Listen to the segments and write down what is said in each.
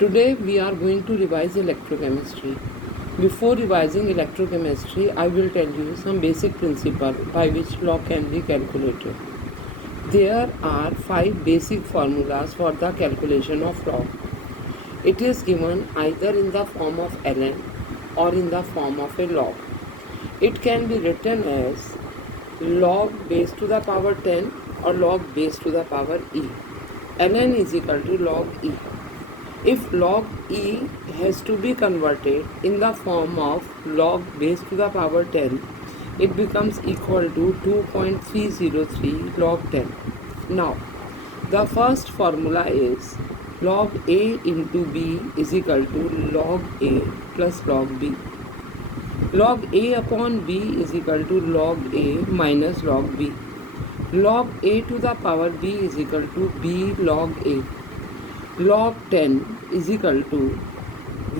Today we are going to revise electrochemistry. Before revising electrochemistry, I will tell you some basic principles by which log can be calculated. There are 5 basic formulas for the calculation of log. It is given either in the form of ln or in the form of a log. It can be written as log base to the power 10 or log base to the power e. ln is equal to log e. If log e has to be converted in the form of log base to the power 10, it becomes equal to 2.303 log 10. Now, the first formula is log a into b is equal to log a plus log b. Log a upon b is equal to log a minus log b. Log a to the power b is equal to b log a. Log 10 is equal to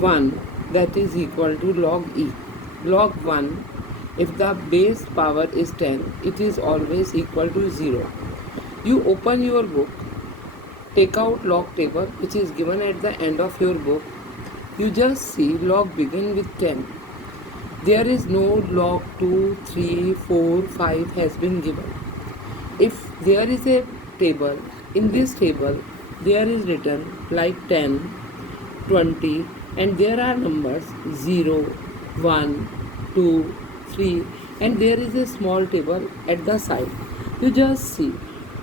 1, that is equal to log e. Log 1, if the base power is 10, it is always equal to 0. You open your book, take out log table which is given at the end of your book. You just see log begin with 10. There is no log 2, 3, 4, 5 has been given. If there is a table, in this table there is written like 10, 20 and there are numbers 0, 1, 2, 3 and there is a small table at the side. You just see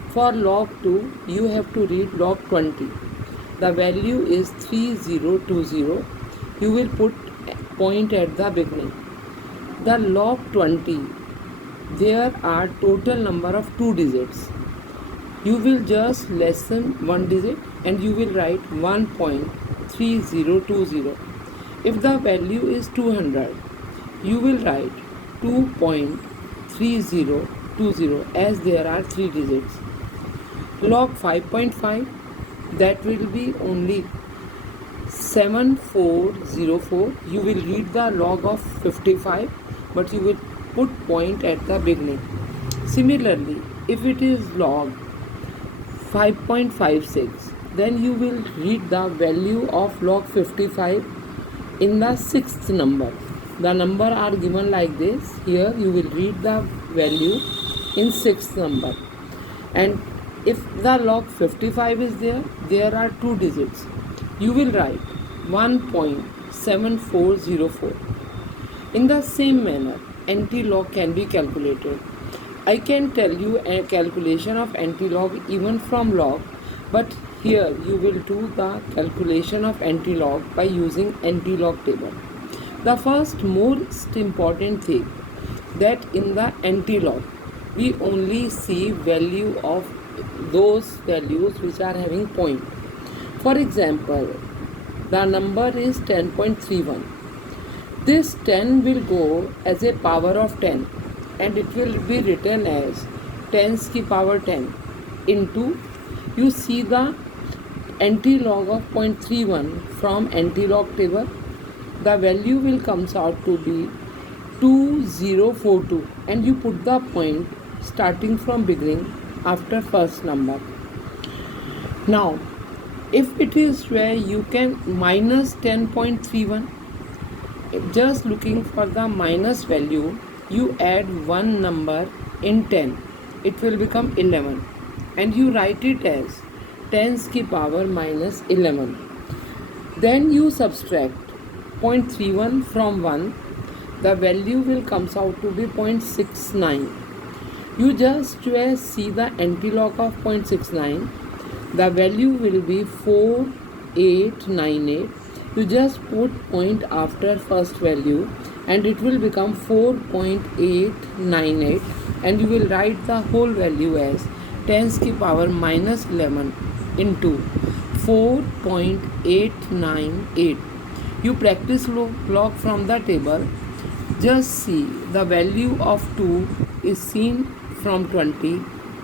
for log 2 you have to read log 20. The value is 3020. You will put point at the beginning. The log 20, there are total number of 2 digits. You will just lessen 1 digit and you will write 1.3020. If the value is 200, you will write 2.3020 as there are 3 digits. Log 5.5, that will be only 7404. You will read the log of 55 but you will put point at the beginning. Similarly, if it is log 5.56, then you will read the value of log 55 in the 6th number. The number are given like this. Here you will read the value in 6th number. And if the log 55 is there, there are 2 digits. You will write 1.7404. In the same manner, anti-log can be calculated. I can tell you a calculation of anti-log even from log, but here you will do the calculation of anti-log by using anti-log table. The first most important thing that in the anti-log we only see value of those values which are having point. For example, the number is 10.31. This 10 will go as a power of 10. And it will be written as 10's की power 10 into, you see the anti-log of 0.31 from anti-log table. The value will comes out to be 2042 and you put the point starting from beginning after first number. Now, if it is where you can minus 10.31, just looking for the minus value, you add one number in 10, it will become 11 and you write it as 10's की power minus 11. Then you subtract 0.31 from 1, the value will comes out to be 0.69. You just see the anti-log of 0.69, the value will be 4898. You just put point after first value and it will become 4.898 and you will write the whole value as 10's की power minus 11 into 4.898. You practice log from the table. Just see the value of 2 is seen from 20,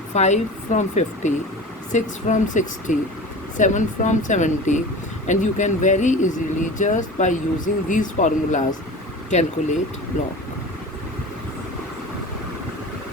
5 from 50, 6 from 60, 7 from 70 and you can very easily just by using these formulas calculate log.